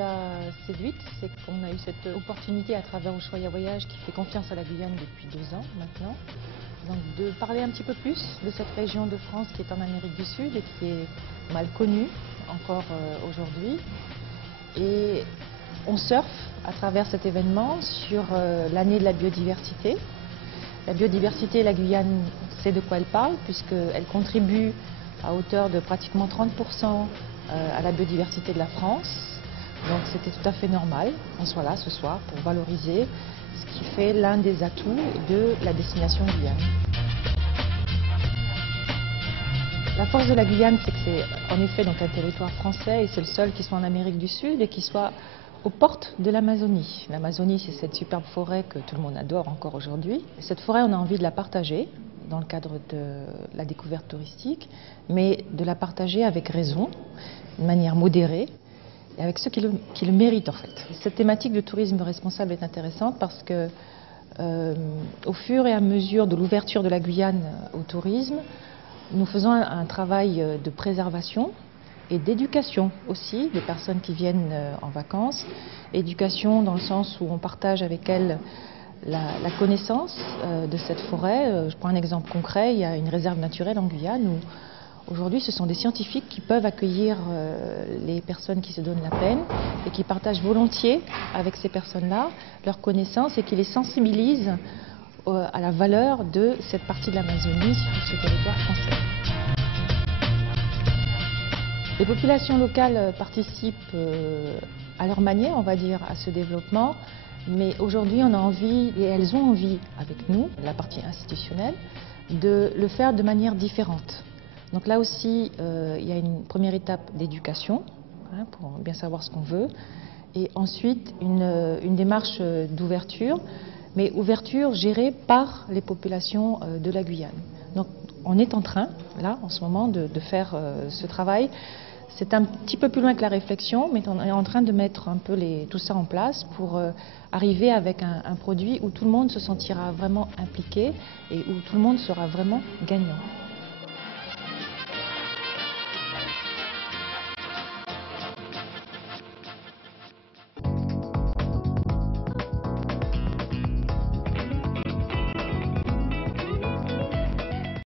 a séduites, c'est qu'on a eu cette opportunité à travers Ushuaïa Voyage qui fait confiance à la Guyane depuis 2 ans maintenant. Donc de parler un petit peu plus de cette région de France qui est en Amérique du Sud et qui est mal connue encore aujourd'hui. Et on surfe à travers cet événement sur l'année de la biodiversité. La biodiversité, la Guyane sait de quoi elle parle puisqu'elle contribue à hauteur de pratiquement 30% à la biodiversité de la France. Donc c'était tout à fait normal qu'on soit là ce soir pour valoriser ce qui fait l'un des atouts de la destination Guyane. La force de la Guyane, c'est que c'est en effet donc un territoire français et c'est le seul qui soit en Amérique du Sud et qui soit aux portes de l'Amazonie. L'Amazonie, c'est cette superbe forêt que tout le monde adore encore aujourd'hui. Cette forêt, on a envie de la partager dans le cadre de la découverte touristique, mais de la partager avec raison, de manière modérée, et avec ceux qui le méritent en fait. Cette thématique de tourisme responsable est intéressante parce que au fur et à mesure de l'ouverture de la Guyane au tourisme, nous faisons un travail de préservation et d'éducation aussi des personnes qui viennent en vacances. Éducation dans le sens où on partage avec elles la connaissance de cette forêt. Je prends un exemple concret, il y a une réserve naturelle en Guyane où aujourd'hui ce sont des scientifiques qui peuvent accueillir les personnes qui se donnent la peine et qui partagent volontiers avec ces personnes-là leurs connaissances et qui les sensibilisent à la valeur de cette partie de l'Amazonie sur ce territoire français. Les populations locales participent à leur manière, on va dire, à ce développement, mais aujourd'hui on a envie, et elles ont envie avec nous, la partie institutionnelle, de le faire de manière différente. Donc là aussi, il y a une première étape d'éducation, pour bien savoir ce qu'on veut, et ensuite une démarche d'ouverture, mais ouverture gérée par les populations de la Guyane. Donc on est en train, là, en ce moment, de faire ce travail. C'est un petit peu plus loin que la réflexion, mais on est en train de mettre un peu tout ça en place pour arriver avec un produit où tout le monde se sentira vraiment impliqué et où tout le monde sera vraiment gagnant.